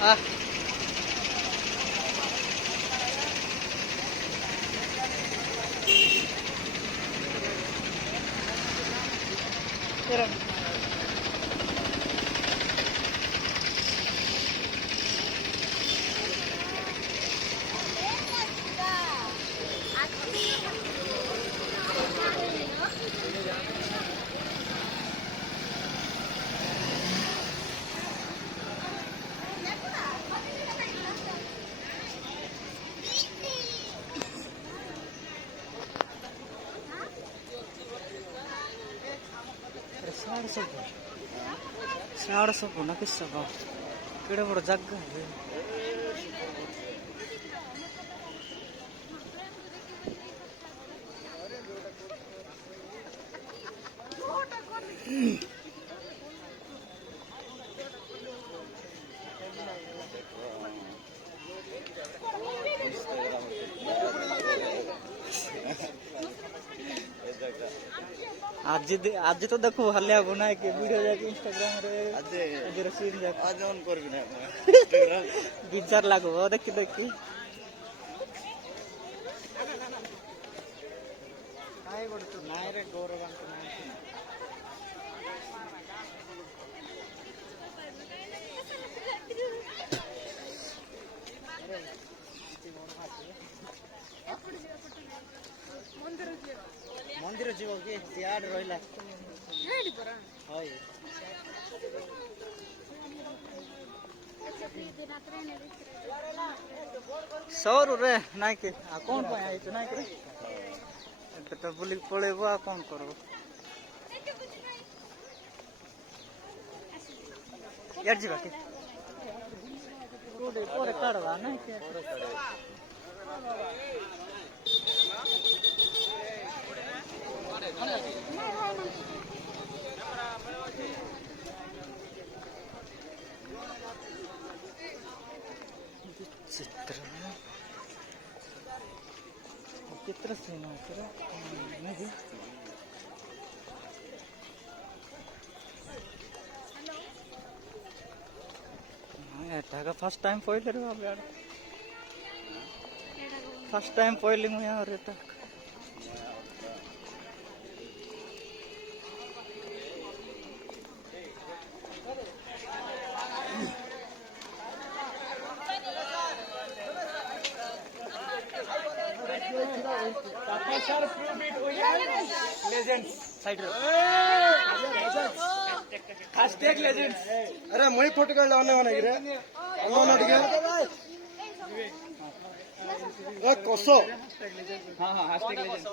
Ah, Kiran. साढ़े सब ना किस सब केड़े बड़ जग आज तो देखो हल्ला बनाए के वीडियो जाके इंस्टाग्राम रे आज रसीद जाके आज ऑन कर बिना इंस्टाग्राम बिचार लागो देखि देखि काय करतो नाही रे गौरव अंक नाही मंदिर जीव कि सियाड रहिला रेडी परा होय सौर रे नाइ के आ कोन पे आई तो नाइ के तो बुली पळेबो आ कोन करबो यार जीवा के कोडे पोरे काढवा नाइ के चित्र सीमा नहीं फर्स्ट टाइम पहिले रे बाबा फर्स्ट टाइम पहिले म यहाँ रे त हैशटैग लेजेंड्स अरे मैं फोटो काढला ऑनलाइन रे ऑनलाइन ए कोसो हां हां हैशटैग लेजेंड्स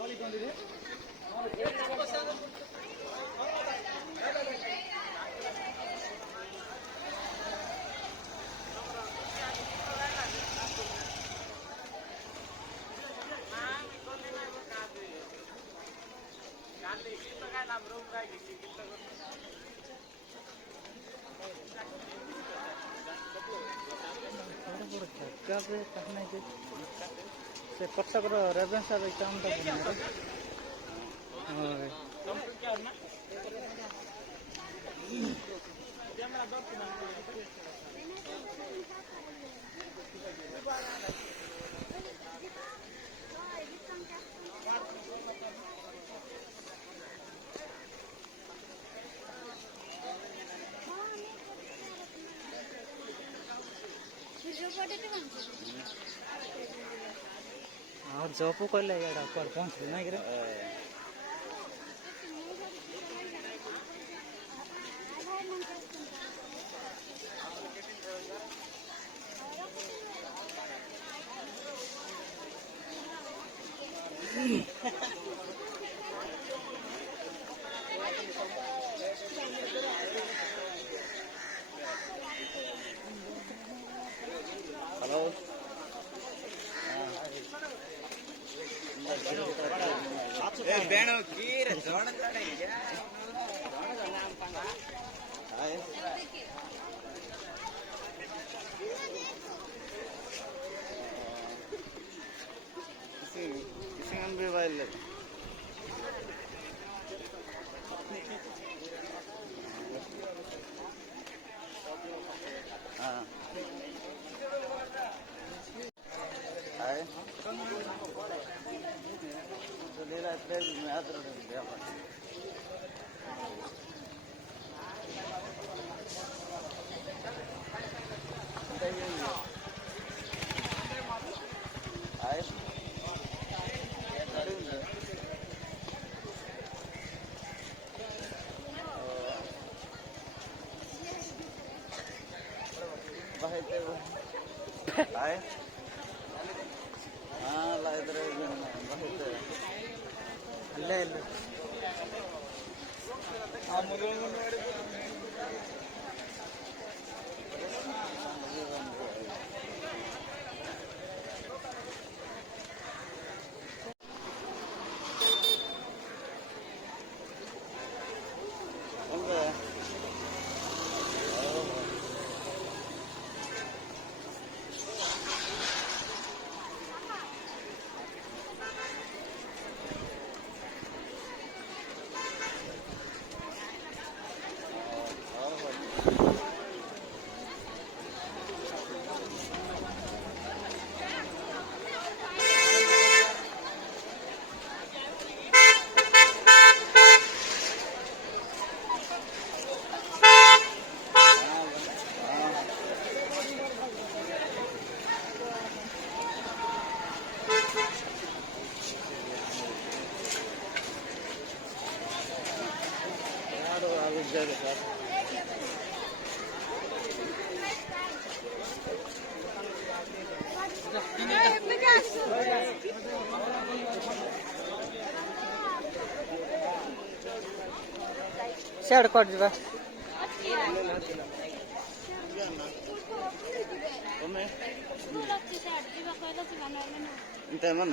जगह कहने के से कटक रो रेवेन्सा रे काम त बने हां और जॉब को ले यार पर पहुंच ना रे हेलो ए बेणो की रे जोण तड़े क्या जोण का नाम पंगा हाय किसी हम भी वाले हां हाय हाँ लाइट रहे बहुत ಅಲ್ಲೇ ಇಲ್ಲ ସିଆଡ଼େ କୁଆଡ଼େ ଯିବା इंत मन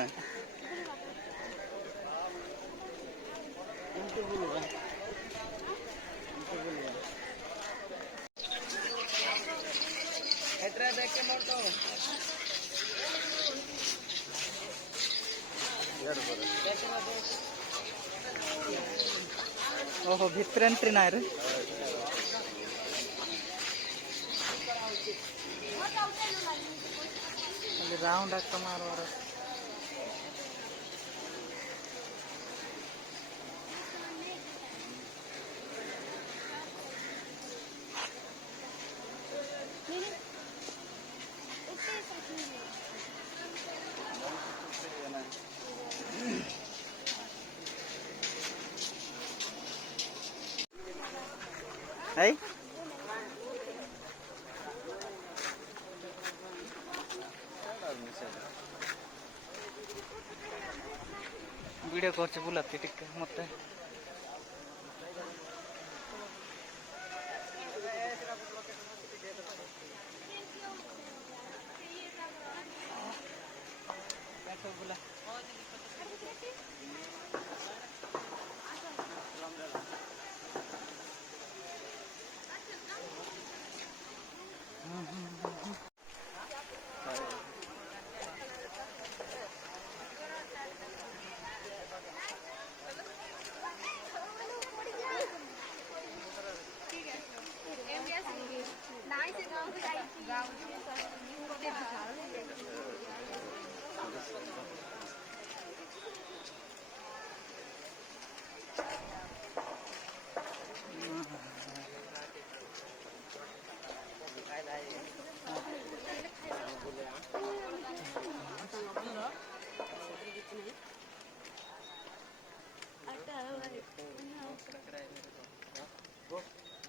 ಓಹೋ ಭಿತ್ರ ಎಂಟ್ರಿ ನಾಯ್ರಿ ಅಲ್ಲಿ ರೌಂಡ್ ಹಾಕ ಮಾರುವಾರ ಐ ভিডিও করছে বুলাতে টিকে মতে বুলা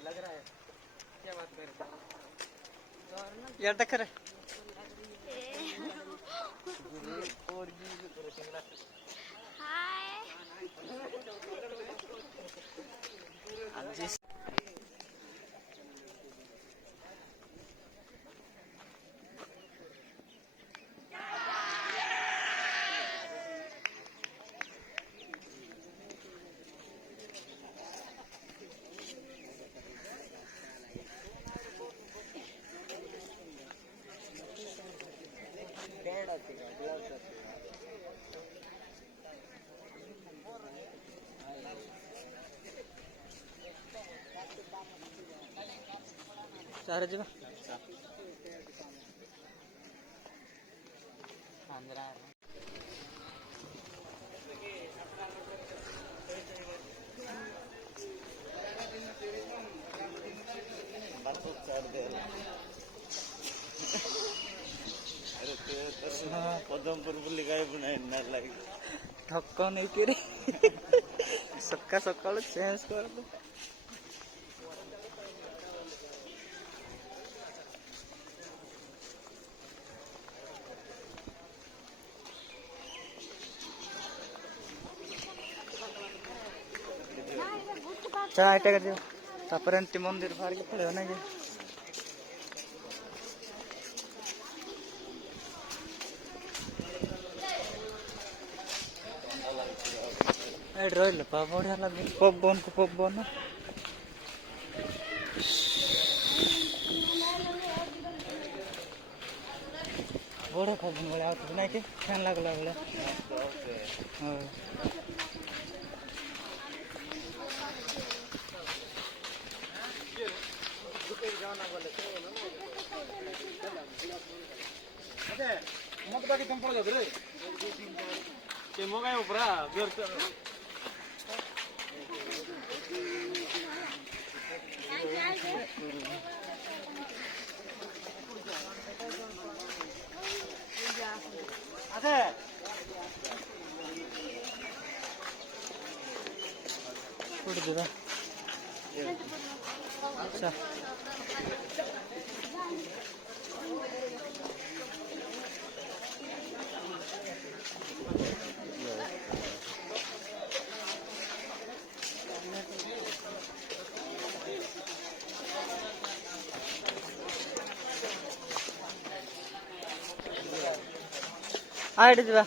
लग रहा है क्या बात कर यार टक्कर चार जी पदमपुर बुली गाय बनाए लगे ଠକ ନେଇକିରି ସକା ସକାଳୁ ଚେଞ୍ଜ କରିଦେ चला एटा कर दियो तापर एंती मंदिर बाहर के पड़े ना कि एड रोइल पा बढ़िया लगे पवन को पवन बड़ा खबर बोले आउट ना कि फैन लागला बोले हां अरे मत बाकी तुम पड़ जाओ रे के मोगाय ऊपरा जोर अरे उड़ दिया अच्छा आइड जा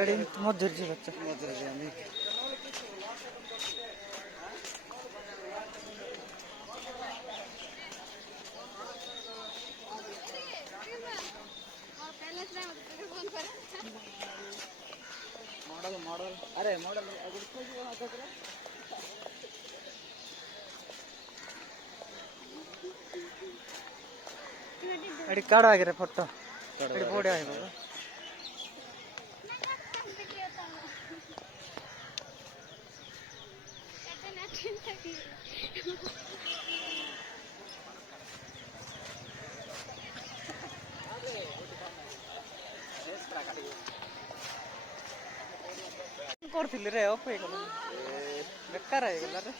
एडी मधुर जी बच्चा मधुर जी हमें मॉडल मॉडल अरे मॉडल एडी काढ वगैरे फोटो एडी बोडी आहे बाबा करथिले रे ऑफ हे गलो बेकार है गला रे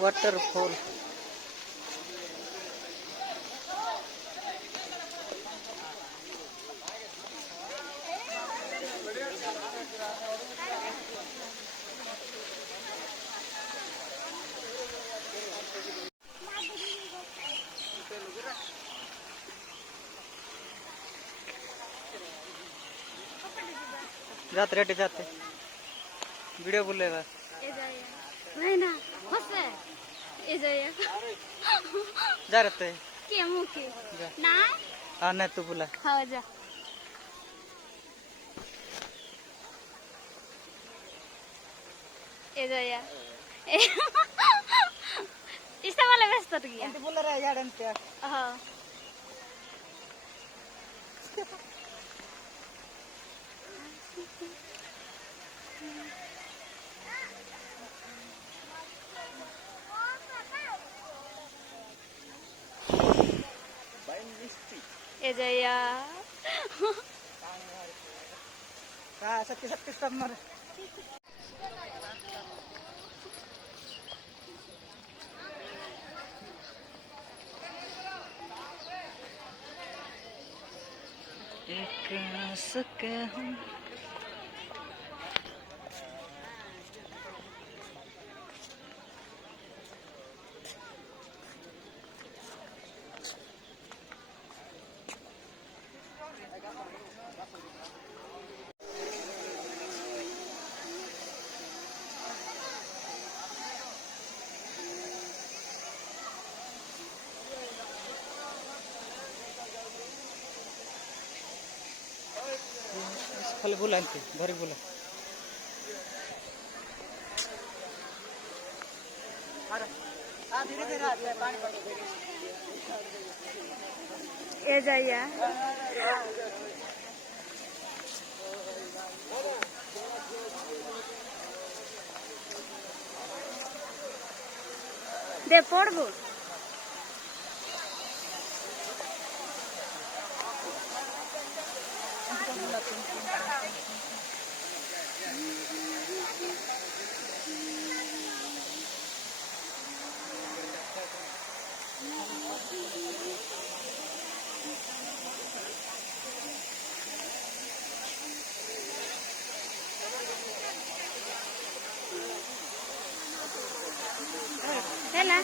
waterfall जाते जाते वीडियो बोलेगा नहीं ना हंसे ए जाइए जा रहते के मुके जा ना हाँ नहीं तू बोला हाँ जा ए जाइए इसे वाला व्यस्त हो गया तू बोल रहा है यार अंत्या हाँ ए जाइए हाँ सत्य सत्य सब मर एक सके हम खाली बोला घरी बोला अरे ए जाइया दे पढ़बो Hela.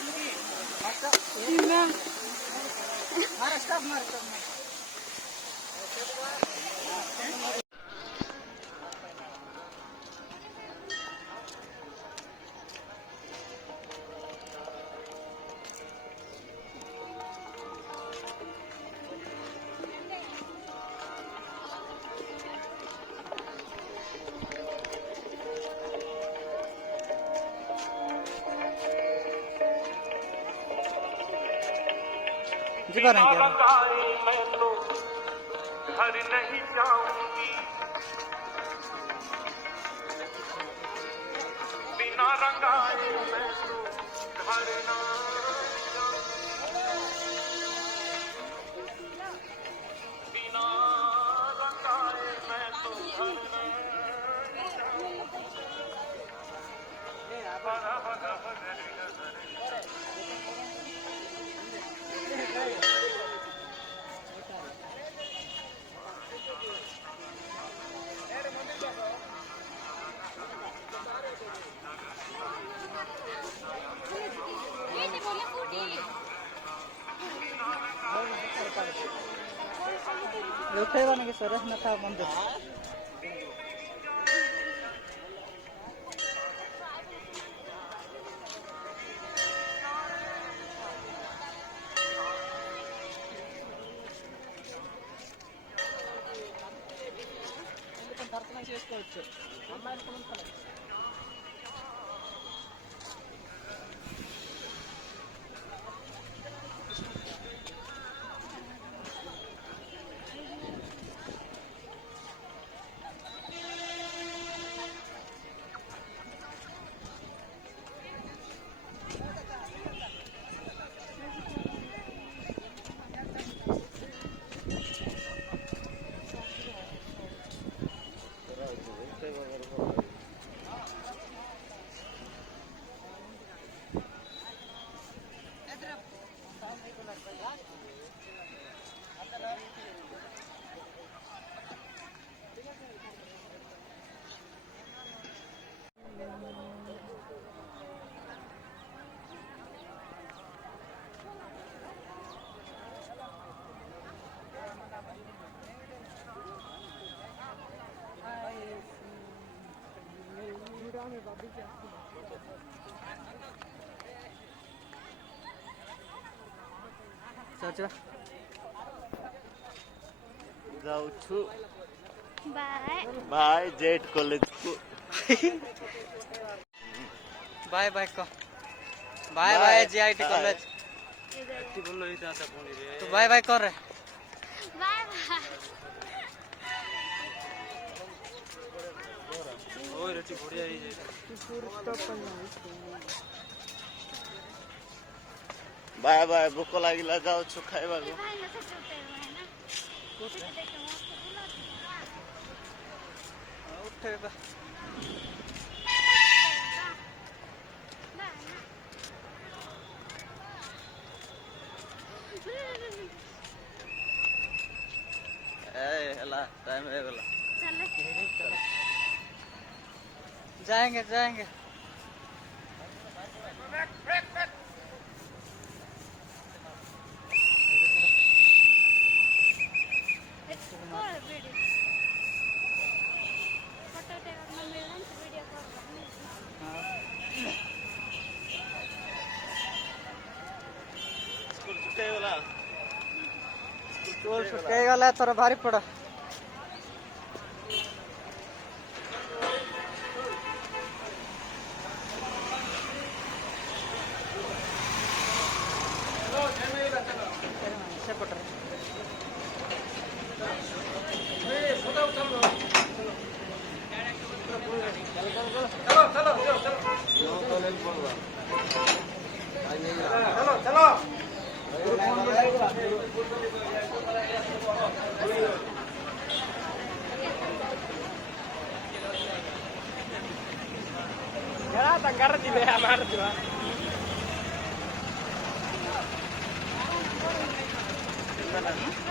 जी बार क्या मैं तो घर नहीं जाऊंगी बिना रंगाए मैं तो घर ना बिना रंगाए मैं तो घर उठेगा नहीं कि सरस न था मंदिर చేసుకోవచ్చు అమ్మాయిలకు ఉంటారు जाऊ छु बाय बाय जेट कॉलेज को बाय बाय को बाय बाय जीआईटी कॉलेज तो बाय बाय कर रहे बाय बाय बाय बाय भोक लागिला जाऊ छु खाइबा को भाई ना चलते हैं ना कुछ देखे मस्त उठेगा ए हला टाइम है वाला चल जाएंगे जाएंगे स्कूल छुट्टे वाला स्कूल छुट्टे गला थोड़ा भारी पड़ा Mana?